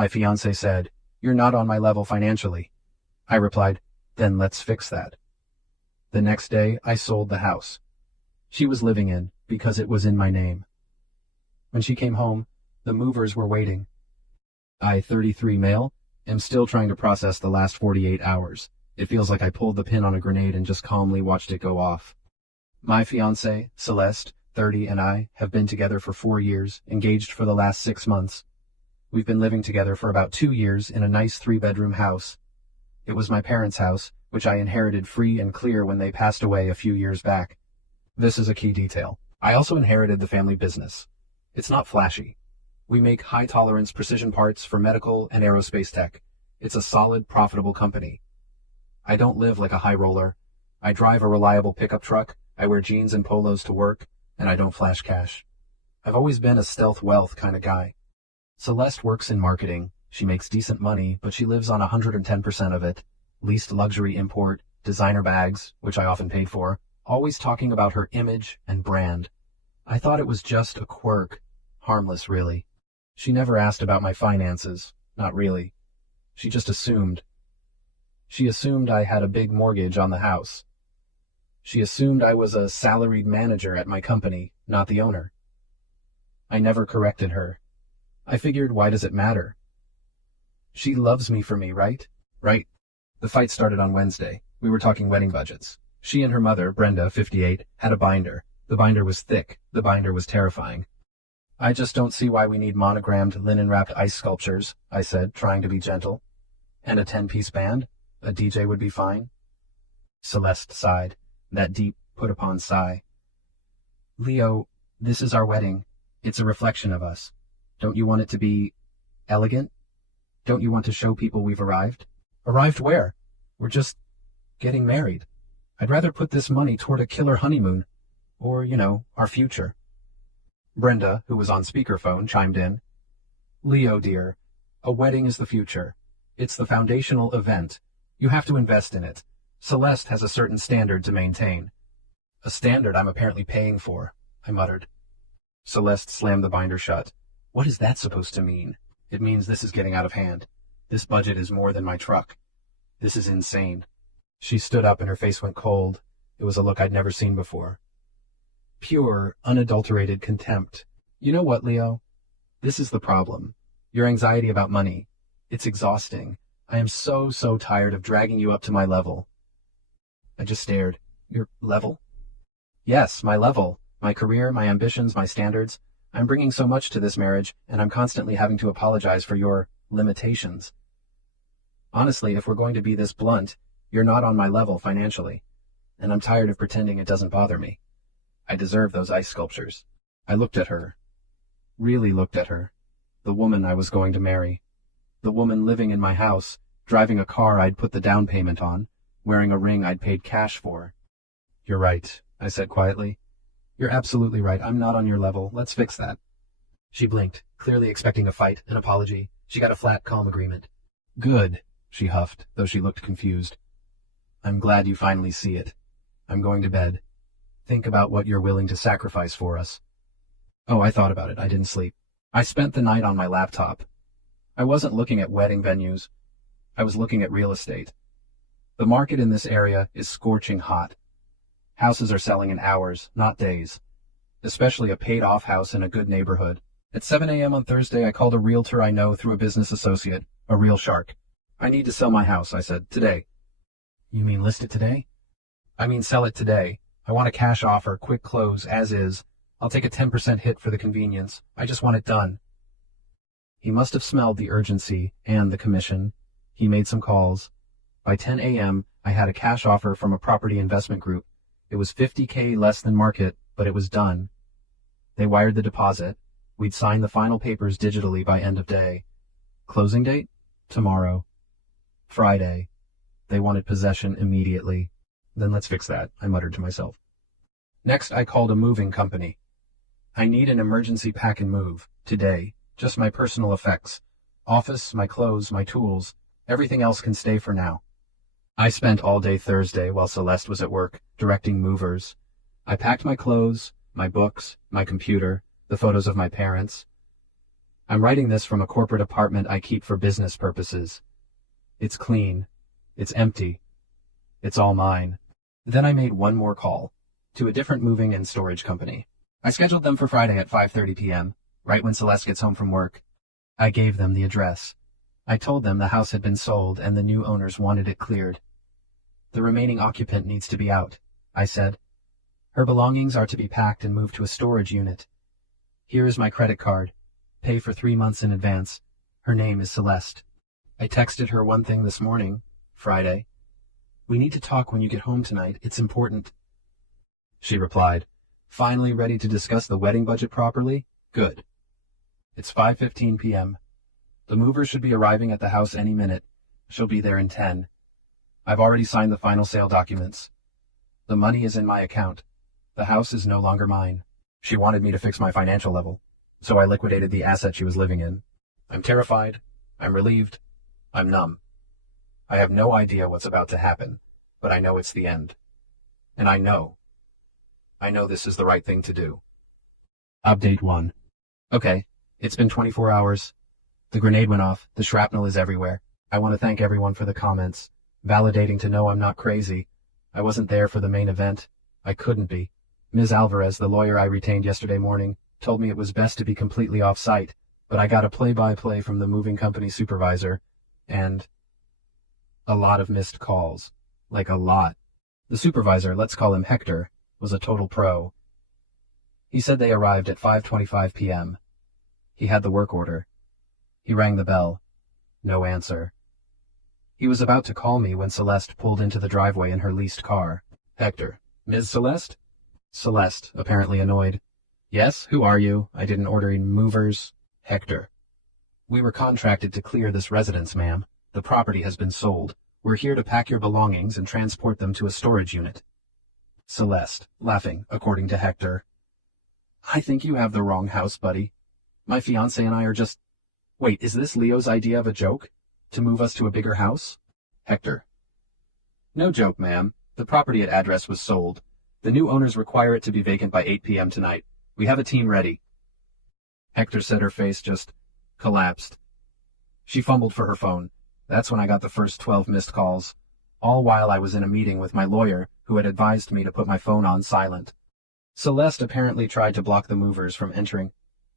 My fiancé said, "You're not on my level financially." I replied, "Then let's fix that." The next day, I sold the house she was living in because it was in my name. When she came home, the movers were waiting. I, 33 male, am still trying to process the last 48 hours. It feels like I pulled the pin on a grenade and just calmly watched it go off. My fiancée, Celeste, 30, and I have been together for 4 years, engaged for the last 6 months. We've been living together for about 2 years in a nice 3-bedroom house. It was my parents' house, which I inherited free and clear when they passed away a few years back. This is a key detail. I also inherited the family business. It's not flashy. We make high-tolerance precision parts for medical and aerospace tech. It's a solid, profitable company. I don't live like a high roller. I drive a reliable pickup truck, I wear jeans and polos to work, and I don't flash cash. I've always been a stealth wealth kind of guy. Celeste works in marketing. She makes decent money, but she lives on 110% of it. Leased luxury import, designer bags, which I often paid for, always talking about her image and brand. I thought it was just a quirk. Harmless, really. She never asked about my finances. Not really. She just assumed. She assumed I had a big mortgage on the house. She assumed I was a salaried manager at my company, not the owner. I never corrected her. I figured, why does it matter? She loves me for me, right? Right. The fight started on Wednesday. We were talking wedding budgets. She and her mother, Brenda, 58, had a binder. The binder was thick. The binder was terrifying. "I just don't see why we need monogrammed, linen-wrapped ice sculptures," I said, trying to be gentle. "And a 10-piece band? A DJ would be fine." Celeste sighed, that deep, put-upon sigh. "Leo, this is our wedding. It's a reflection of us. Don't you want it to be elegant? Don't you want to show people we've arrived?" "Arrived where? We're just getting married. I'd rather put this money toward a killer honeymoon. Or, our future." Brenda, who was on speakerphone, chimed in. "Leo, dear, a wedding is the future. It's the foundational event. You have to invest in it. Celeste has a certain standard to maintain." "A standard I'm apparently paying for," I muttered. Celeste slammed the binder shut. "What is that supposed to mean?" "It means this is getting out of hand. This budget is more than my truck. This is insane." She stood up and her face went cold. It was a look I'd never seen before. Pure, unadulterated contempt. "You know what, Leo? This is the problem. Your anxiety about money. It's exhausting. I am so tired of dragging you up to my level." I just stared. "Your level?" "Yes, my level. My career, my ambitions, my standards. I'm bringing so much to this marriage, and I'm constantly having to apologize for your limitations. Honestly, if we're going to be this blunt, you're not on my level financially, and I'm tired of pretending it doesn't bother me. I deserve those ice sculptures." I looked at her. Really looked at her. The woman I was going to marry. The woman living in my house, driving a car I'd put the down payment on, wearing a ring I'd paid cash for. "You're right," I said quietly. "You're absolutely right. I'm not on your level. Let's fix that." She blinked, clearly expecting a fight, an apology. She got a flat, calm agreement. "Good," she huffed, though she looked confused. "I'm glad you finally see it. I'm going to bed. Think about what you're willing to sacrifice for us." Oh, I thought about it. I didn't sleep. I spent the night on my laptop. I wasn't looking at wedding venues. I was looking at real estate. The market in this area is scorching hot. Houses are selling in hours, not days. Especially a paid-off house in a good neighborhood. At 7 a.m. on Thursday, I called a realtor I know through a business associate, a real shark. "I need to sell my house," I said, "today." "You mean list it today?" "I mean sell it today. I want a cash offer, quick close, as is. I'll take a 10% hit for the convenience. I just want it done." He must have smelled the urgency and the commission. He made some calls. By 10 a.m., I had a cash offer from a property investment group. It was $50K less than market, but it was done. They wired the deposit. We'd sign the final papers digitally by end of day. Closing date? Tomorrow. Friday. They wanted possession immediately. "Then let's fix that," I muttered to myself. Next, I called a moving company. "I need an emergency pack and move. Today. Just my personal effects. Office, my clothes, my tools. Everything else can stay for now." I spent all day Thursday while Celeste was at work, directing movers. I packed my clothes, my books, my computer, the photos of my parents. I'm writing this from a corporate apartment I keep for business purposes. It's clean. It's empty. It's all mine. Then I made one more call to a different moving and storage company. I scheduled them for Friday at 5:30 p.m., right when Celeste gets home from work. I gave them the address. I told them the house had been sold and the new owners wanted it cleared. The remaining occupant needs to be out, I said. Her belongings are to be packed and moved to a storage unit. Here is my credit card. Pay for 3 months in advance. Her name is Celeste. I texted her one thing this morning, Friday. We need to talk when you get home tonight. It's important. She replied, finally ready to discuss the wedding budget properly? Good. It's 5:15 p.m. The mover should be arriving at the house any minute. She'll be there in 10. I've already signed the final sale documents. The money is in my account. The house is no longer mine. She wanted me to fix my financial level, so I liquidated the asset she was living in. I'm terrified. I'm relieved. I'm numb. I have no idea what's about to happen, but I know it's the end. And I know this is the right thing to do. Update 1. Okay, it's been 24 hours. The grenade went off. The shrapnel is everywhere. I want to thank everyone for the comments, validating to know I'm not crazy. I wasn't there for the main event. I couldn't be. Ms. Alvarez, the lawyer I retained yesterday morning, told me it was best to be completely off-site, but I got a play-by-play from the moving company supervisor, and a lot of missed calls. Like a lot. The supervisor, let's call him Hector, was a total pro. He said they arrived at 5:25 p.m. He had the work order. He rang the bell. No answer. He was about to call me when Celeste pulled into the driveway in her leased car. Hector, Ms. Celeste? Celeste, apparently annoyed. Yes, who are you? I didn't order any movers. Hector. We were contracted to clear this residence, ma'am. The property has been sold. We're here to pack your belongings and transport them to a storage unit. Celeste, laughing, according to Hector. I think you have the wrong house, buddy. My fiancé and I are just... Wait, is this Leo's idea of a joke? To move us to a bigger house? Hector. No joke, ma'am. The property at address was sold. The new owners require it to be vacant by 8 p.m. tonight. We have a team ready. Hector said her face just collapsed. She fumbled for her phone. That's when I got the first 12 missed calls, all while I was in a meeting with my lawyer who had advised me to put my phone on silent. Celeste apparently tried to block the movers from entering.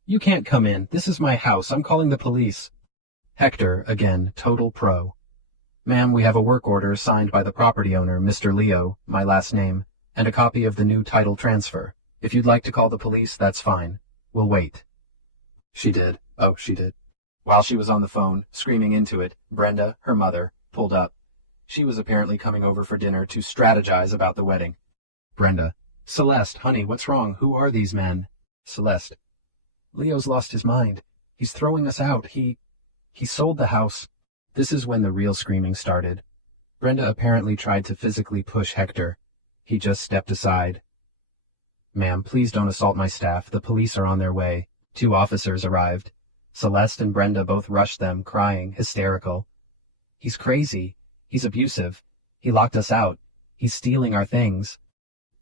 You can't come in. This is my house. I'm calling the police. Hector, again, total pro. Ma'am, we have a work order signed by the property owner, Mr. Leo, my last name, and a copy of the new title transfer. If you'd like to call the police, that's fine. We'll wait. She did. Oh, she did. While she was on the phone, screaming into it, Brenda, her mother, pulled up. She was apparently coming over for dinner to strategize about the wedding. Brenda. Celeste, honey, what's wrong? Who are these men? Celeste. Leo's lost his mind. He's throwing us out. He sold the house. This is when the real screaming started. Brenda apparently tried to physically push Hector. He just stepped aside. Ma'am, please don't assault my staff. The police are on their way. 2 officers arrived. Celeste and Brenda both rushed them, crying, hysterical. He's crazy. He's abusive. He locked us out. He's stealing our things.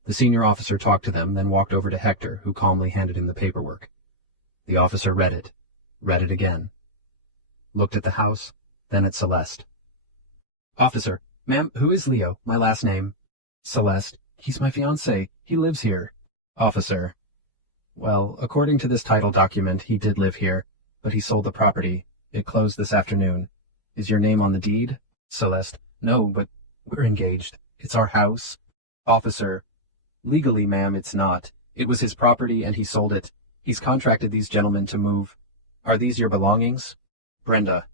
The senior officer talked to them, then walked over to Hector, who calmly handed him the paperwork. The officer read it again. Looked at the house, then at Celeste. Officer, ma'am, who is Leo? My last name. Celeste, he's my fiancé. He lives here. Officer, well, according to this title document, he did live here, but he sold the property. It closed this afternoon. Is your name on the deed? Celeste, no, but we're engaged. It's our house. Officer, legally, ma'am, it's not. It was his property and he sold it. He's contracted these gentlemen to move. Are these your belongings? Brenda,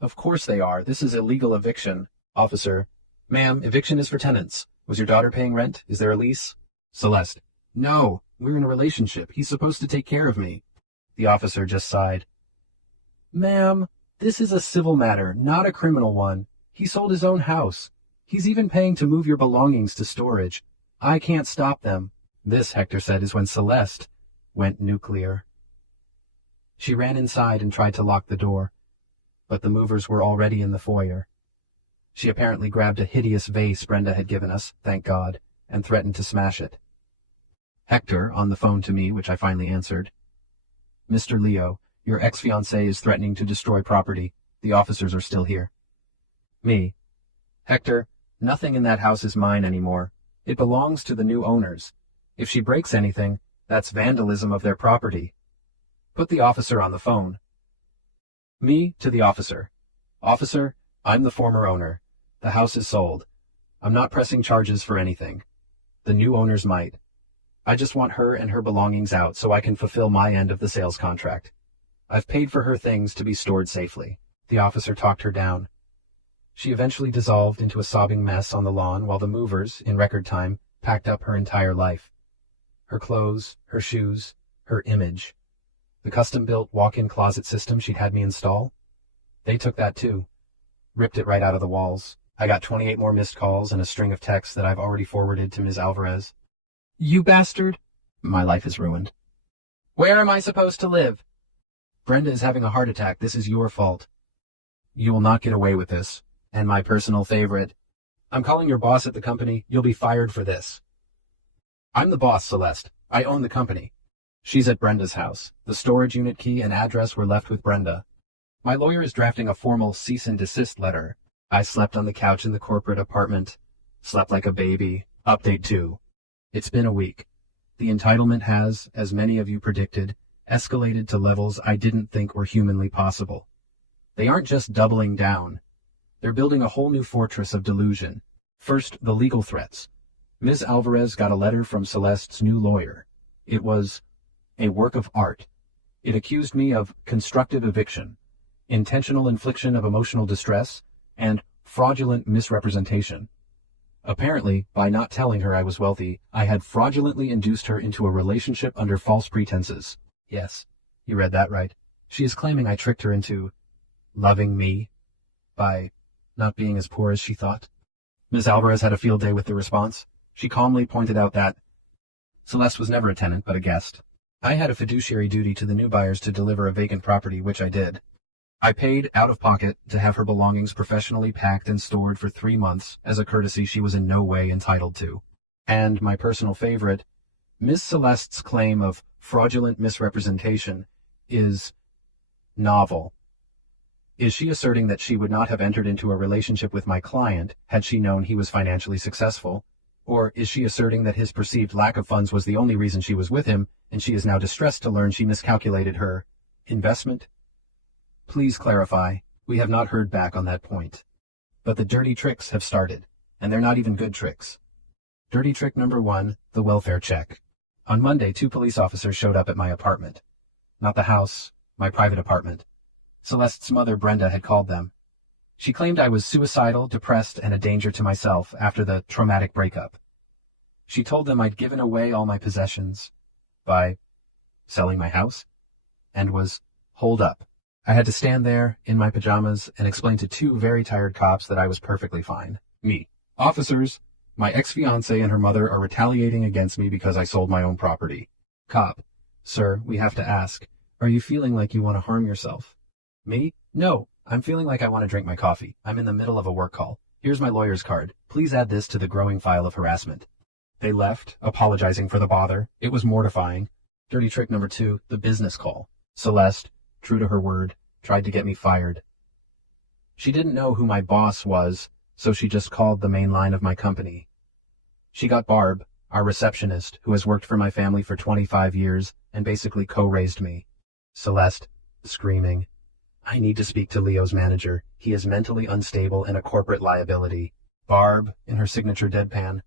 of course they are. This is illegal eviction. Officer, ma'am, eviction is for tenants. Was your daughter paying rent? Is there a lease? Celeste, no, we're in a relationship. He's supposed to take care of me. The officer just sighed. Ma'am, this is a civil matter, not a criminal one. He sold his own house. He's even paying to move your belongings to storage. I can't stop them. This, Hector said, is when Celeste went nuclear. She ran inside and tried to lock the door, but the movers were already in the foyer. She apparently grabbed a hideous vase Brenda had given us, thank God, and threatened to smash it. Hector, on the phone to me, which I finally answered. Mr. Leo, Your ex-fiancée is threatening to destroy property. The officers are still here. Me. Hector, nothing in that house is mine anymore. It belongs to the new owners. If she breaks anything, that's vandalism of their property. Put the officer on the phone. Me to the officer. Officer, I'm the former owner. The house is sold. I'm not pressing charges for anything. The new owners might. I just want her and her belongings out so I can fulfill my end of the sales contract. I've paid for her things to be stored safely. The officer talked her down. She eventually dissolved into a sobbing mess on the lawn while the movers, in record time, packed up her entire life. Her clothes, her shoes, her image. The custom-built walk-in closet system she'd had me install. They took that too. Ripped it right out of the walls. I got 28 more missed calls and a string of texts that I've already forwarded to Ms. Alvarez. You bastard! My life is ruined. Where am I supposed to live? Brenda is having a heart attack. This is your fault. You will not get away with this. And my personal favorite. I'm calling your boss at the company. You'll be fired for this. I'm the boss, Celeste. I own the company. She's at Brenda's house. The storage unit key and address were left with Brenda. My lawyer is drafting a formal cease and desist letter. I slept on the couch in the corporate apartment. Slept like a baby. Update 2. It's been a week. The entitlement has, as many of you predicted, escalated to levels I didn't think were humanly possible. They aren't just doubling down. They're building a whole new fortress of delusion. First, the legal threats. Ms. Alvarez got a letter from Celeste's new lawyer. It was a work of art. It accused me of constructive eviction, intentional infliction of emotional distress, and fraudulent misrepresentation. Apparently, by not telling her I was wealthy, I had fraudulently induced her into a relationship under false pretenses. Yes, you read that right. She is claiming I tricked her into loving me by not being as poor as she thought. Ms. Alvarez had a field day with the response. She calmly pointed out that Celeste was never a tenant, but a guest. I had a fiduciary duty to the new buyers to deliver a vacant property, which I did. I paid out of pocket to have her belongings professionally packed and stored for 3 months as a courtesy she was in no way entitled to. And my personal favorite, Miss Celeste's claim of fraudulent misrepresentation is novel. Is she asserting that she would not have entered into a relationship with my client had she known he was financially successful? Or is she asserting that his perceived lack of funds was the only reason she was with him, and she is now distressed to learn she miscalculated her investment? Please clarify. We have not heard back on that point. But the dirty tricks have started, and they're not even good tricks. Dirty trick number 1, the welfare check. On Monday, 2 police officers showed up at my apartment. Not the house, my private apartment. Celeste's mother, Brenda, had called them. She claimed I was suicidal, depressed, and a danger to myself after the traumatic breakup. She told them I'd given away all my possessions by selling my house and was holed up. I had to stand there in my pajamas and explain to 2 very tired cops that I was perfectly fine. Me. Officers, my ex-fiancée and her mother are retaliating against me because I sold my own property. Cop. Sir, we have to ask, are you feeling like you want to harm yourself? Me? No. I'm feeling like I want to drink my coffee. I'm in the middle of a work call. Here's my lawyer's card. Please add this to the growing file of harassment. They left, apologizing for the bother. It was mortifying. Dirty trick number 2, the business call. Celeste, true to her word, tried to get me fired. She didn't know who my boss was, so she just called the main line of my company. She got Barb, our receptionist, who has worked for my family for 25 years and basically co-raised me. Celeste, screaming, I need to speak to Leo's manager. He is mentally unstable and a corporate liability. Barb, in her signature deadpan.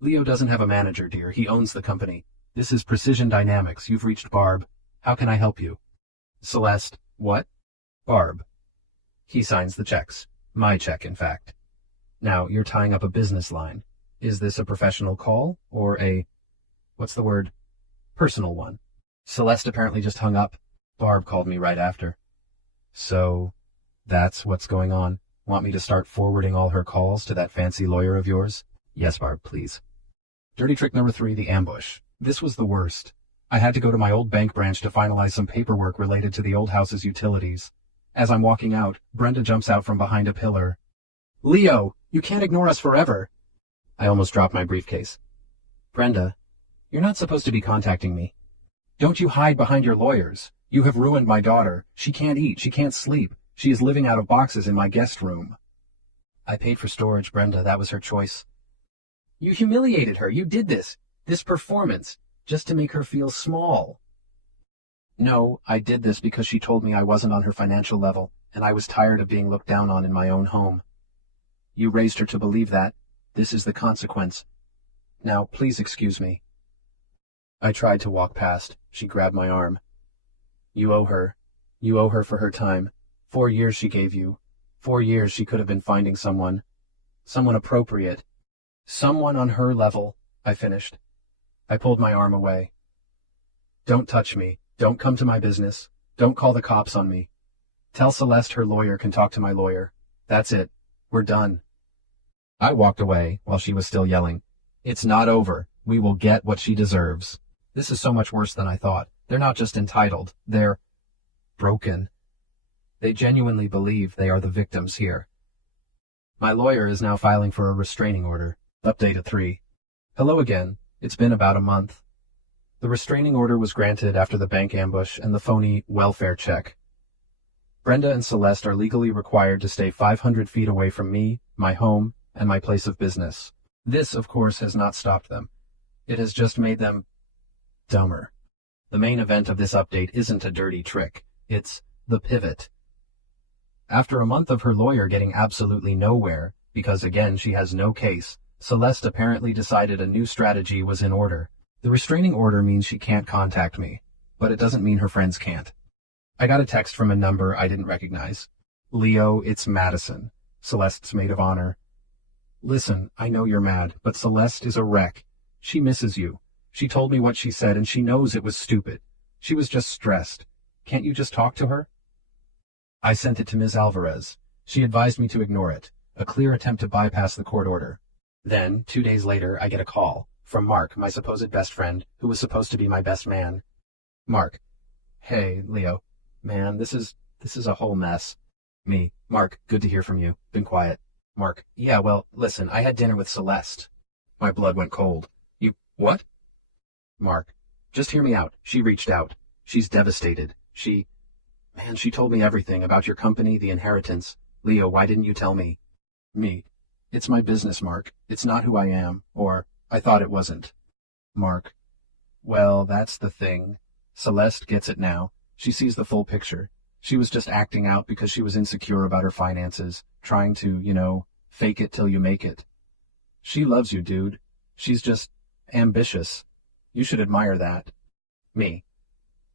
Leo doesn't have a manager, dear. He owns the company. This is Precision Dynamics. You've reached Barb. How can I help you? Celeste, what? Barb. He signs the checks. My check, in fact. Now, you're tying up a business line. Is this a professional call or a, what's the word, personal one? Celeste apparently just hung up. Barb called me right after. So, that's what's going on. Want me to start forwarding all her calls to that fancy lawyer of yours? Yes, Barb, please. Dirty trick number 3, the ambush. This was the worst. I had to go to my old bank branch to finalize some paperwork related to the old house's utilities. As I'm walking out, Brenda jumps out from behind a pillar. Leo, you can't ignore us forever. I almost dropped my briefcase. Brenda, you're not supposed to be contacting me. Don't you hide behind your lawyers. You have ruined my daughter. She can't eat. She can't sleep. She is living out of boxes in my guest room. I paid for storage, Brenda. That was her choice. You humiliated her. You did this performance, just to make her feel small. No, I did this because she told me I wasn't on her financial level, and I was tired of being looked down on in my own home. You raised her to believe that. This is the consequence. Now, please excuse me. I tried to walk past. She grabbed my arm. You owe her. You owe her for her time. 4 years she gave you. 4 years she could have been finding someone appropriate. Someone on her level, I finished. I pulled my arm away. Don't touch me. Don't come to my business. Don't call the cops on me. Tell Celeste her lawyer can talk to my lawyer. That's it. We're done. I walked away while she was still yelling. It's not over. We will get what she deserves. This is so much worse than I thought. They're not just entitled. They're broken. They genuinely believe they are the victims here. My lawyer is now filing for a restraining order. Update 3. Hello again. It's been about a month. The restraining order was granted after the bank ambush and the phony welfare check. Brenda and Celeste are legally required to stay 500 feet away from me, my home, and my place of business. This, of course, has not stopped them. It has just made them dumber. The main event of this update isn't a dirty trick. It's the pivot. After a month of her lawyer getting absolutely nowhere, because again she has no case, Celeste apparently decided a new strategy was in order. The restraining order means she can't contact me, but it doesn't mean her friends can't. I got a text from a number I didn't recognize. Leo, it's Madison, Celeste's maid of honor. Listen, I know you're mad, but Celeste is a wreck. She misses you. She told me what she said and she knows it was stupid. She was just stressed. Can't you just talk to her? I sent it to Ms. Alvarez. She advised me to ignore it, a clear attempt to bypass the court order. Then, 2 days later, I get a call from Mark, my supposed best friend, who was supposed to be my best man. Mark. Hey, Leo. Man, this is a whole mess. Me. Mark, good to hear from you. Been quiet. Mark. Yeah, well, listen, I had dinner with Celeste. My blood went cold. You, what? Mark. Just hear me out. She reached out. She's devastated. She told me everything about your company, the inheritance. Leo, why didn't you tell me? Me. It's my business, Mark. It's not who I am, or I thought it wasn't. Mark. Well, that's the thing. Celeste gets it now. She sees the full picture. She was just acting out because she was insecure about her finances, trying to, fake it till you make it. She loves you, dude. She's just ambitious. You should admire that. Me.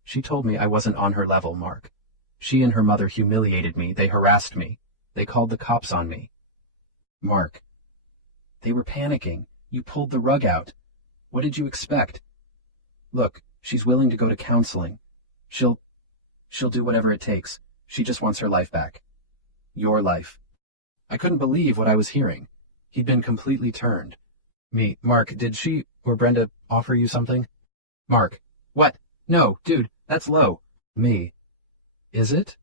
She told me I wasn't on her level, Mark. She and her mother humiliated me. They harassed me. They called the cops on me. Mark. They were panicking. You pulled the rug out. What did you expect? Look, she's willing to go to counseling. She'll do whatever it takes. She just wants her life back. Your life. I couldn't believe what I was hearing. He'd been completely turned. Me. Mark, did she or Brenda offer you something? Mark. What? No, dude, that's low. Me. Is it?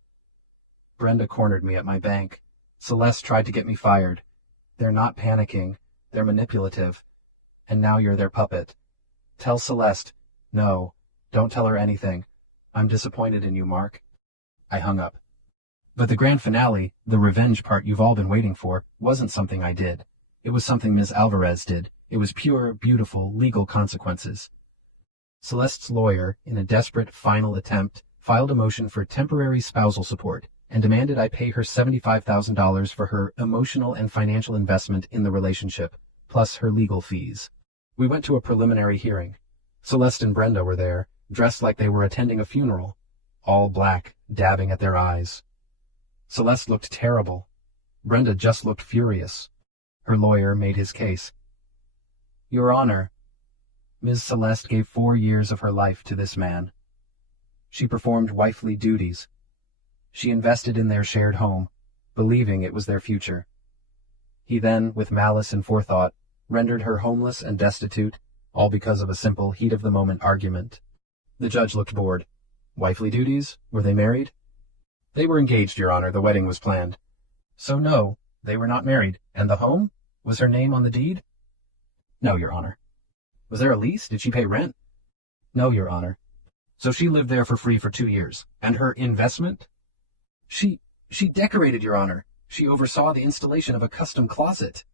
Brenda cornered me at my bank. Celeste tried to get me fired. They're not panicking. They're manipulative. And now you're their puppet. Tell Celeste. No, don't tell her anything. I'm disappointed in you, Mark. I hung up. But the grand finale, the revenge part you've all been waiting for, wasn't something I did. It was something Ms. Alvarez did. It was pure, beautiful, legal consequences. Celeste's lawyer, in a desperate final attempt, filed a motion for temporary spousal support and demanded I pay her $75,000 for her emotional and financial investment in the relationship, plus her legal fees. We went to a preliminary hearing. Celeste and Brenda were there, dressed like they were attending a funeral, all black, dabbing at their eyes. Celeste looked terrible. Brenda just looked furious. Her lawyer made his case. Your Honor, Ms. Celeste gave 4 years of her life to this man. She performed wifely duties. She invested in their shared home, believing it was their future. He then, with malice and forethought, rendered her homeless and destitute, all because of a simple heat-of-the-moment argument. The judge looked bored. Wifely duties? Were they married? They were engaged, Your Honor. The wedding was planned. So no, they were not married. And the home? Was her name on the deed? No, Your Honor. Was there a lease? Did she pay rent? No, Your Honor. So she lived there for free for 2 years. And her investment? She decorated, Your Honor. She oversaw the installation of a custom closet.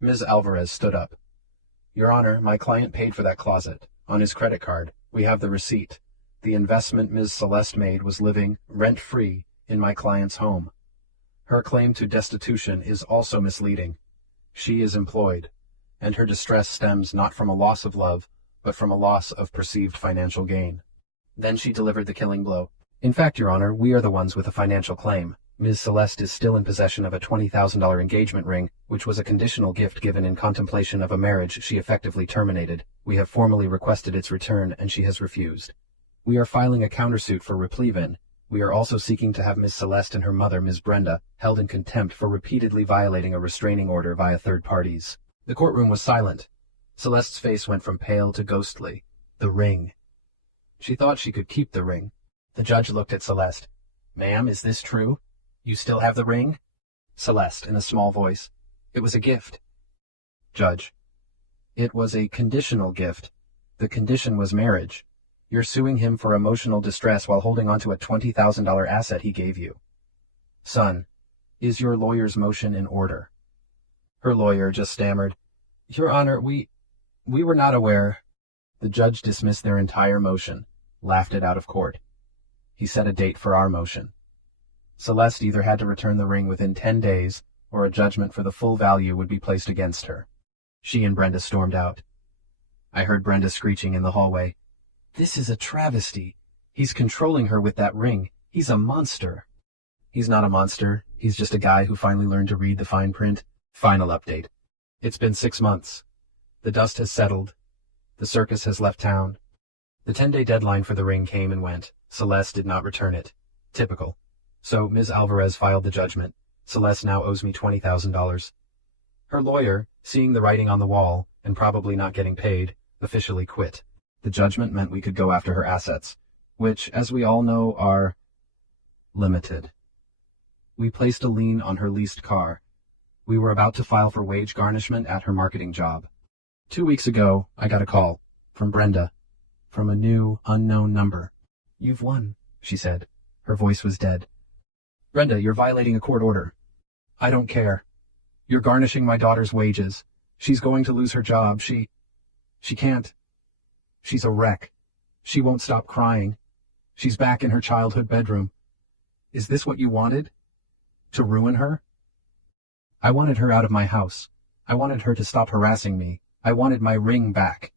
Ms. Alvarez stood up. Your Honor, my client paid for that closet. On his credit card. We have the receipt. The investment Ms. Celeste made was living, rent-free, in my client's home. Her claim to destitution is also misleading. She is employed, and her distress stems not from a loss of love, but from a loss of perceived financial gain. Then she delivered the killing blow. In fact, Your Honor, we are the ones with a financial claim. Ms. Celeste is still in possession of a $20,000 engagement ring, which was a conditional gift given in contemplation of a marriage she effectively terminated. We have formally requested its return, and she has refused. We are filing a countersuit for replevin. We are also seeking to have Ms. Celeste and her mother, Ms. Brenda, held in contempt for repeatedly violating a restraining order via third parties. The courtroom was silent. Celeste's face went from pale to ghostly. The ring. She thought she could keep the ring. The judge looked at Celeste. Ma'am, is this true? You still have the ring? Celeste, in a small voice. It was a gift. Judge. It was a conditional gift. The condition was marriage. You're suing him for emotional distress while holding onto a $20,000 asset he gave you. Son, is your lawyer's motion in order? Her lawyer just stammered, Your Honor, we were not aware. The judge dismissed their entire motion, laughed it out of court. He set a date for our motion. Celeste either had to return the ring within 10 days, or a judgment for the full value would be placed against her. She and Brenda stormed out. I heard Brenda screeching in the hallway. This is a travesty. He's controlling her with that ring. He's a monster. He's not a monster. He's just a guy who finally learned to read the fine print. Final update. It's been 6 months. The dust has settled. The circus has left town. The 10-day deadline for the ring came and went. Celeste did not return it. Typical. So Ms. Alvarez filed the judgment. Celeste now owes me $20,000. Her lawyer, seeing the writing on the wall, and probably not getting paid, officially quit. The judgment meant we could go after her assets, which, as we all know, are limited. We placed a lien on her leased car. We were about to file for wage garnishment at her marketing job. 2 weeks ago, I got a call from Brenda, from a new, unknown number. You've won, she said. Her voice was dead. Brenda, you're violating a court order. I don't care. You're garnishing my daughter's wages. She's going to lose her job. She can't. She's a wreck. She won't stop crying. She's back in her childhood bedroom. Is this what you wanted? To ruin her? I wanted her out of my house. I wanted her to stop harassing me. I wanted my ring back.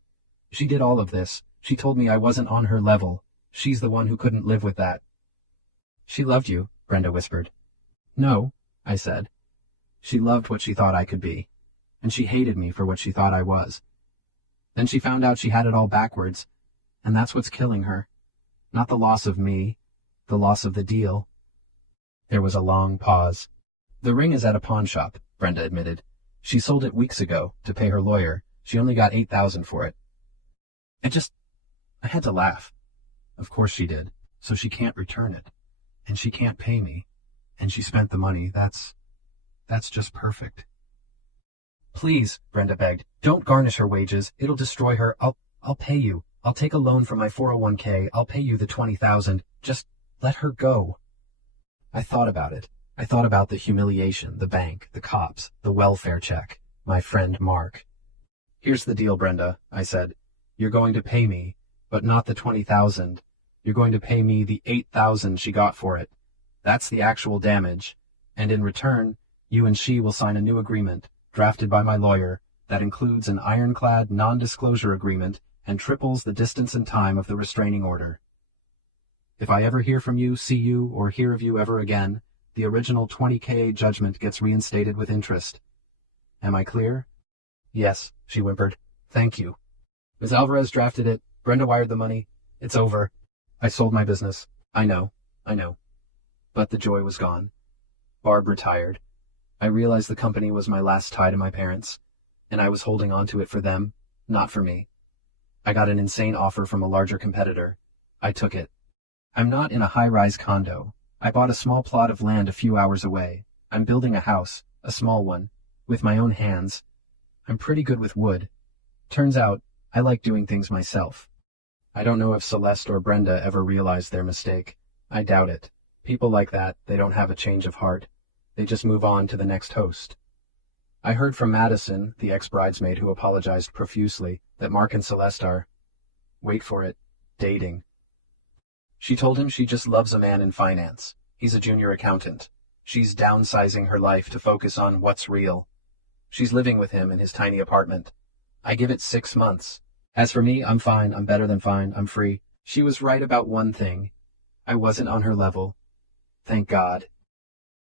She did all of this. She told me I wasn't on her level. She's the one who couldn't live with that. She loved you, Brenda whispered. No, I said. She loved what she thought I could be, and she hated me for what she thought I was. Then she found out she had it all backwards, and that's what's killing her. Not the loss of me, the loss of the deal. There was a long pause. The ring is at a pawn shop, Brenda admitted. She sold it weeks ago to pay her lawyer. She only got $8,000 for it. I had to laugh. Of course she did. So she can't return it. And she can't pay me. And she spent the money. That's just perfect. Please, Brenda begged, don't garnish her wages. It'll destroy her. I'll pay you. I'll take a loan from my 401k. I'll pay you the $20,000. Just let her go. I thought about it. I thought about the humiliation, the bank, the cops, the welfare check, my friend Mark. Here's the deal, Brenda, I said. You're going to pay me, but not the $20,000. You're going to pay me the $8,000 she got for it. That's the actual damage. And in return, you and she will sign a new agreement, drafted by my lawyer, that includes an ironclad non-disclosure agreement and triples the distance and time of the restraining order. If I ever hear from you, see you, or hear of you ever again, the original $20,000 judgment gets reinstated with interest. Am I clear? Yes, she whimpered. Thank you. Ms. Alvarez drafted it. Brenda wired the money. It's over. I sold my business. I know. But the joy was gone. Barb retired. I realized the company was my last tie to my parents, and I was holding on to it for them, not for me. I got an insane offer from a larger competitor. I took it. I'm not in a high-rise condo. I bought a small plot of land a few hours away. I'm building a house, a small one, with my own hands. I'm pretty good with wood. Turns out, I like doing things myself. I don't know if Celeste or Brenda ever realized their mistake. I doubt it. People like that, they don't have a change of heart. They just move on to the next host. I heard from Madison, the ex-bridesmaid who apologized profusely, that Mark and Celeste are, wait for it, dating. She told him she just loves a man in finance. He's a junior accountant. She's downsizing her life to focus on what's real. She's living with him in his tiny apartment. I give it 6 months. As for me, I'm fine. I'm better than fine. I'm free. She was right about one thing. I wasn't on her level. Thank God.